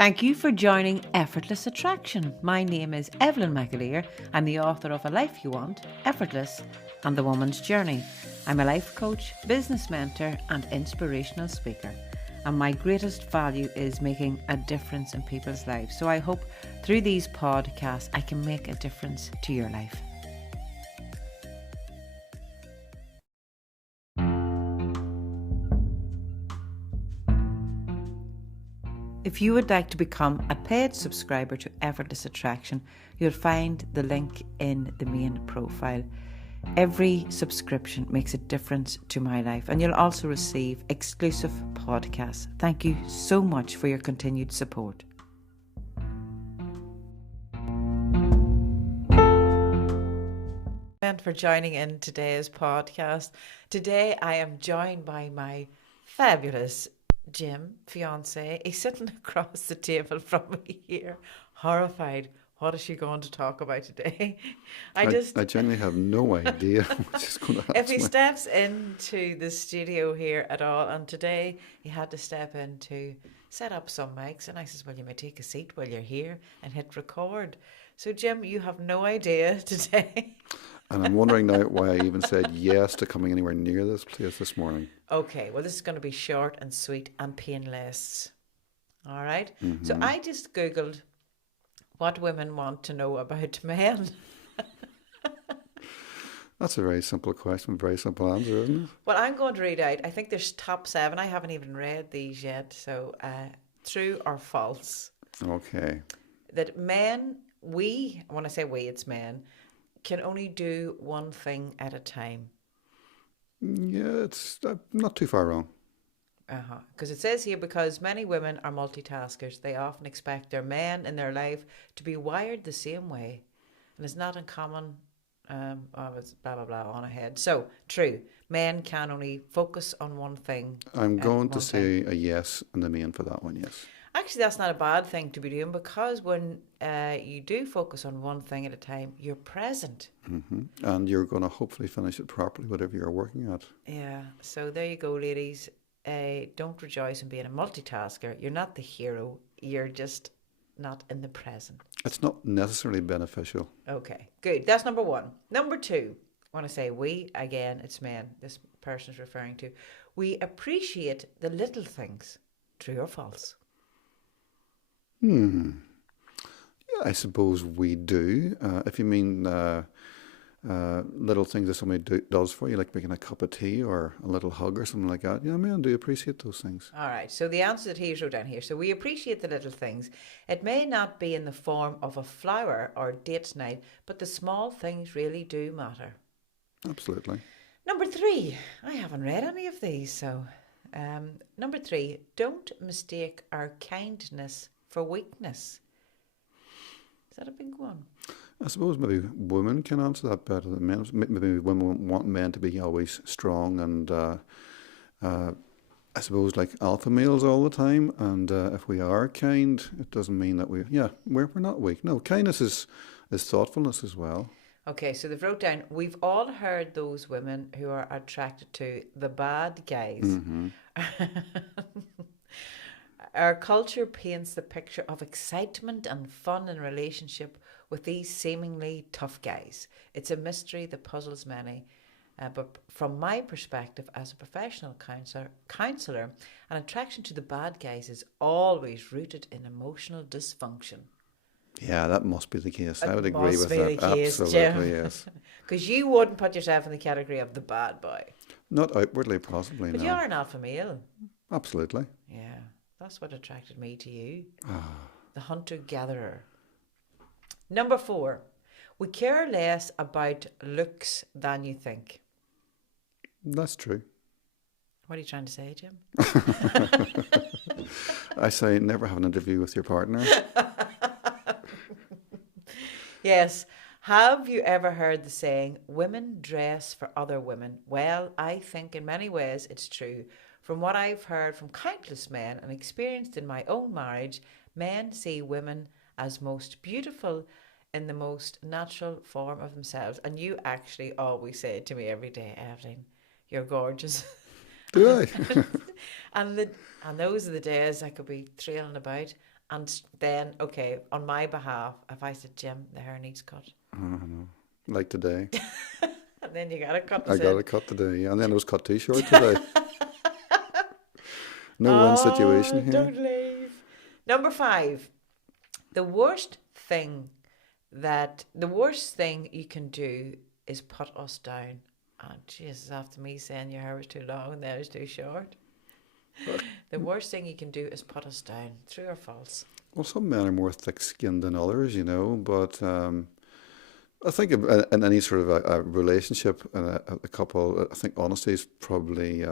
Thank you for joining Effortless Attraction. My name is Evelyn McAleer. I'm the author of A Life You Want, Effortless, and The Woman's Journey. I'm a life coach, business mentor, and inspirational speaker. And my greatest value is making a difference in people's lives. So I hope through these podcasts I can make a difference to your life. If you would like to become a paid subscriber to Effortless Attraction, you'll find the link in the main profile. Every subscription makes a difference to my life, and you'll also receive exclusive podcasts. Thank you so much for your continued support. And for joining in today's podcast. Today I am joined by my fabulous Jim, fiance. He's sitting across the table from me here, horrified. What is she going to talk about today? I genuinely have no idea what she's going to ask If he me. steps into the studio here at all, and today he had to step in to set up some mics, and I says, well, you may take a seat while you're here and hit record. So, Jim, you have no idea today. And I'm wondering now why I even said yes to coming anywhere near this place this morning. Okay, well, this is going to be short and sweet and painless. All right? Mm-hmm. So I just Googled what women want to know about men. That's a very simple question, very simple answer, isn't it? Well, I'm going to read out, I think there's top 7. I haven't even read these yet. So true or false? Okay. That men, when I say we, it's men, can only do one thing at a time. Yeah, it's not too far wrong. Because it says here, because many women are multitaskers, they often expect their men in their life to be wired the same way. And it's not uncommon, it's blah, blah, blah, on ahead. So, true, men can only focus on one thing. I'm going to say a yes in the main for that one, yes. Actually, that's not a bad thing to be doing, because when you do focus on one thing at a time, you're present. Mm-hmm. And you're going to hopefully finish it properly, whatever you're working at. Yeah, so there you go, ladies. Don't rejoice in being a multitasker. You're not the hero. You're just not in the present. It's not necessarily beneficial. Okay, good. That's number 1. Number 2, when I say we, again, it's men this person's referring to. We appreciate the little things. True or false? Yeah, I suppose we do. If you mean little things that somebody does for you, like making a cup of tea or a little hug or something like that, yeah, men do appreciate those things. All right, so the answer that he wrote down here. So we appreciate the little things. It may not be in the form of a flower or date night, but the small things really do matter. Absolutely. Number 3, I haven't read any of these, so number 3, don't mistake our kindness for weakness. Is that a big one? I suppose maybe women can answer that better than men. Maybe women want men to be always strong and I suppose like alpha males all the time. And if we are kind, it doesn't mean that we're not weak. No, kindness is thoughtfulness as well. Okay, so they've wrote down, we've all heard those women who are attracted to the bad guys. Mm-hmm. Our culture paints the picture of excitement and fun in relationship with these seemingly tough guys. It's a mystery that puzzles many. But from my perspective as a professional counsellor, an attraction to the bad guys is always rooted in emotional dysfunction. Yeah, that must be the case. I would agree with that. Absolutely, yes. Because you wouldn't put yourself in the category of the bad boy. Not outwardly, possibly, but no. But you're an alpha male. Absolutely. Yeah, that's what attracted me to you. The hunter-gatherer. Number 4, we care less about looks than you think. That's true. What are you trying to say, Jim? I say never have an interview with your partner. Yes. Have you ever heard the saying, women dress for other women? Well, I think in many ways it's true. From what I've heard from countless men and experienced in my own marriage, men see women as most beautiful in the most natural form of themselves. And you actually always say to me every day, Evelyn, you're gorgeous. Do I? and those are the days I could be trailing about And then, okay, on my behalf, if I said, Jim, the hair needs cut, I don't know. Like today. and then you got to cut and I got said, it cut today, yeah. And then it was cut too short today. No win situation oh, here. don't leave. Number 5, the worst thing the worst thing you can do is put us down. Oh, Jesus, after me saying your hair was too long and theirs too short. The worst thing you can do is put us down. True or false? Well, some men are more thick-skinned than others, but I think in any sort of a relationship and a couple, I think honesty is probably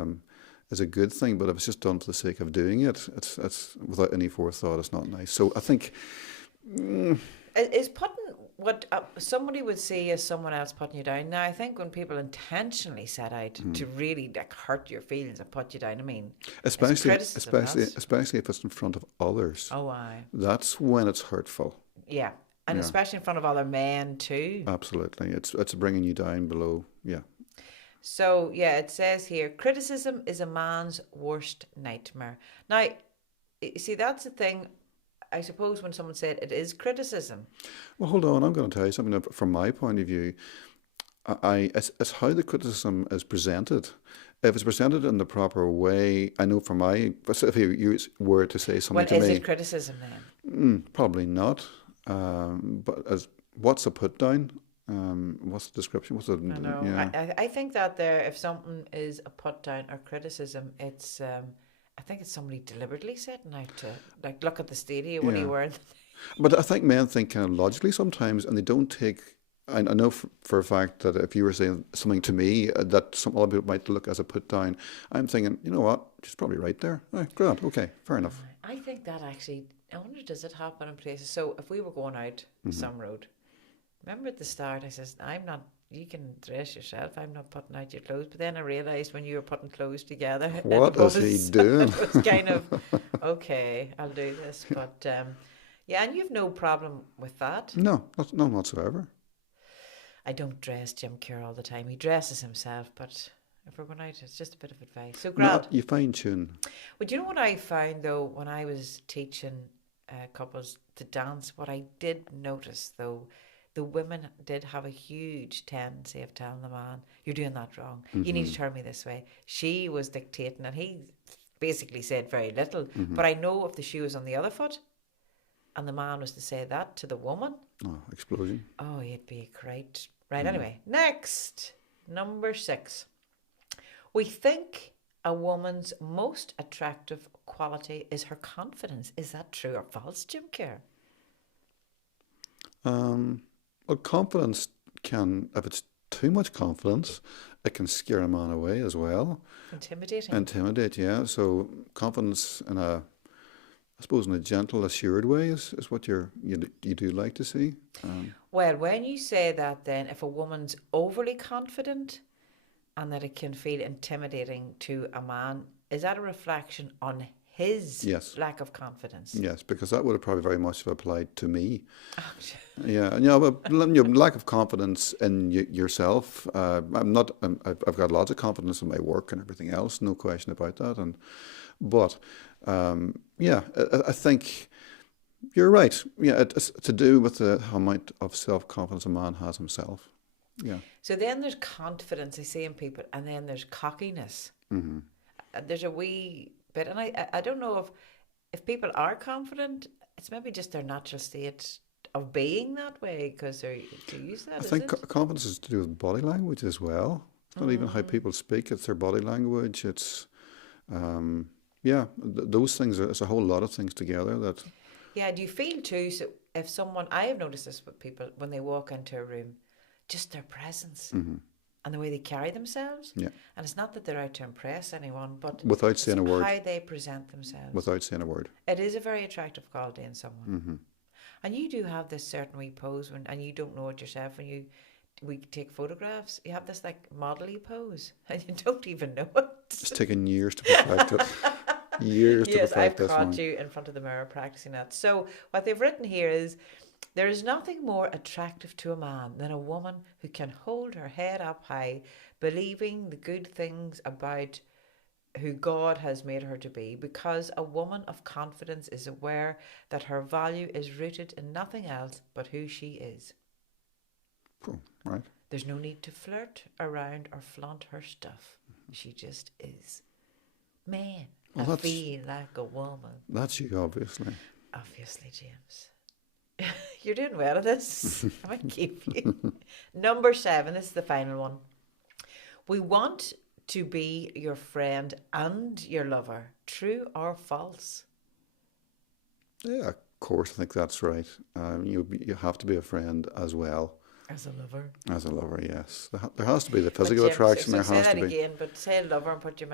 is a good thing. But if it's just done for the sake of doing it, it's without any forethought. It's not nice. So I think, mm, Is putting what somebody would see as someone else putting you down. Now, I think when people intentionally set out to really like hurt your feelings and put you down, I mean, it's especially criticism. especially especially if it's in front of others, Oh, I. that's when it's hurtful. Yeah. And Yeah, especially in front of other men too. absolutely. It's bringing you down below. Yeah. So, yeah, it says here criticism is a man's worst nightmare. Now, see, that's the thing. I suppose when someone said it is criticism. Well, hold on. I'm going to tell you something from my point of view. It's how the criticism is presented. If it's presented in the proper way, I know from my, if you were to say Well, something to is me, it criticism then? probably not. But as what's a put down? What's the description? What's the I know. yeah I think that there, if something is a put down or criticism, it's I think it's somebody deliberately setting out to like look at the stadium. What are you yeah? wearing? But I think men think kind of logically sometimes, and they don't take. I know for a fact that if you were saying something to me that some other people might look as a put down, I'm thinking, you know what, she's probably right there. Oh, grand, okay, fair enough. I think that actually. I wonder, does it happen in places? So if we were going out some road, remember at the start I says, I'm not. You can dress yourself. I'm not putting out your clothes. But then I realised when you were putting clothes together, What is he doing? it was kind of okay. I'll do this, but yeah, and you've no problem with that. No, none whatsoever. I don't dress Jim Kerr all the time. He dresses himself, but if we're going out, it's just a bit of advice. So, No, Grant, you fine tune. would you know what I found though when I was teaching couples to dance? What I did notice though, the women did have a huge tendency of telling the man, "You're doing that wrong. You need to turn me this way." She was dictating, and he basically said very little. But I know if the shoe was on the other foot, and the man was to say that to the woman, Oh, explosion. oh, you'd be great. Right, anyway. Next, number 6. We think a woman's most attractive quality is her confidence. Is that true or false, Jim Kerr? Well, confidence can, if it's too much confidence, it can scare a man away as well. Intimidating. Intimidate, yeah. So confidence in I suppose in a gentle, assured way is what you do like to see. Well, when you say that, then if a woman's overly confident and that it can feel intimidating to a man, is that a reflection on his Yes, lack of confidence? yes, because that would have probably very much have applied to me. Oh, Yeah, and but lack of confidence in yourself. I'm not. I've got lots of confidence in my work and everything else, no question about that. But yeah, I think you're right. Yeah, it's to do with the how much of self confidence a man has himself. Yeah. so then there's confidence I see in people, and then there's cockiness. There's a wee bit, and I don't know if people are confident, it's maybe just their natural state of being that way because they're used to that, I is think it? confidence is to do with body language as well. It's not even how people speak; it's their body language. It's yeah, those things. It's a whole lot of things together that. Yeah, do you feel too, so if someone, I have noticed this with people when they walk into a room, just their presence and the way they carry themselves. Yeah. And it's not that they're out to impress anyone, but Without it's saying a word. how they present themselves. Without saying a word. It is a very attractive quality in someone. And you do have this certain wee pose and you don't know it yourself when we take photographs. You have this like model-y pose and you don't even know it. It's taken years to perfect it. Years to Yes, I've perfect this caught one. you in front of the mirror practicing that. So what they've written here is, there is nothing more attractive to a man than a woman who can hold her head up high, believing the good things about who God has made her to be, because a woman of confidence is aware that her value is rooted in nothing else but who she is. Cool. Right. There's no need to flirt around or flaunt her stuff. She just is. Man, Well, I feel like a woman. That's you, obviously. Obviously, James. You're doing well at this. I might keep you. Number 7, this is the final one. We want to be your friend and your lover. True or false? Yeah, of course, I think that's right. You have to be a friend as well As a lover. as a lover. Yes, there has to be the But physical Jim, attraction. There say has that to be again, but say lover and put your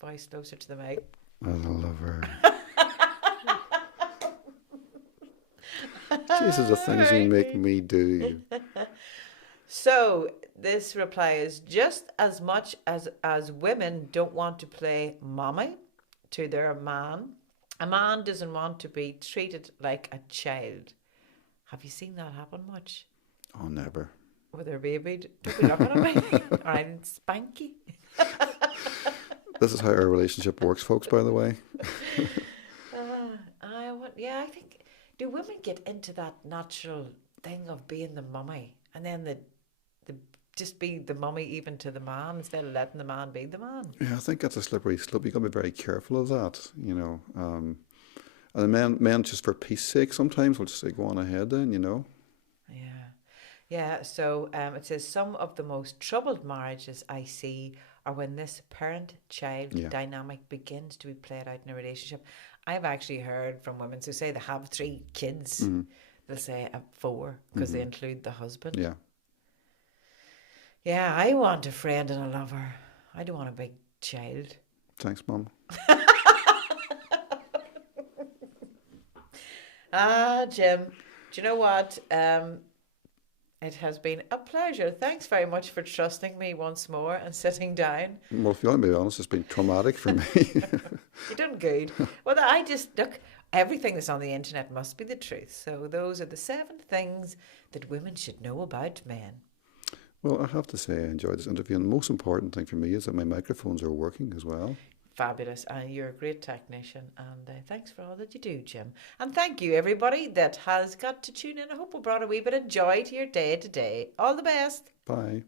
voice closer to the mic. as a lover. Jesus, the things you make me do. So this reply is, just as much as women don't want to play mommy to their man, a man doesn't want to be treated like a child. Have you seen that happen much? Oh, never. With their baby? Don't be looking at me. Or I'm spanky. This is how our relationship works, folks, by the way. I think, do women get into that natural thing of being the mummy, and then the just be the mummy even to the man instead of letting the man be the man? Yeah, I think that's a slippery slope. You've got to be very careful of that, you know. And the men, just for peace sake, sometimes will just say, go on ahead then, you know. Yeah, so it says, some of the most troubled marriages I see are when this parent-child dynamic begins to be played out in a relationship. I've actually heard from women who say they have 3 kids. Mm-hmm. They'll say 4 because they include the husband. Yeah. Yeah, I want a friend and a lover. I don't want a big child. Thanks, Mum. Jim, do you know what? It has been a pleasure. Thanks very much for trusting me once more and sitting down. Well, if you want me to be honest, it's been traumatic for me. You're doing good. Well, I just, look, everything that's on the internet must be the truth. So those are the 7 things that women should know about men. Well, I have to say I enjoyed this interview, and the most important thing for me is that my microphones are working as well. Fabulous, and you're a great technician, and thanks for all that you do, Jim. And thank you, everybody that has got to tune in. I hope we brought a wee bit of joy to your day today. All the best. Bye.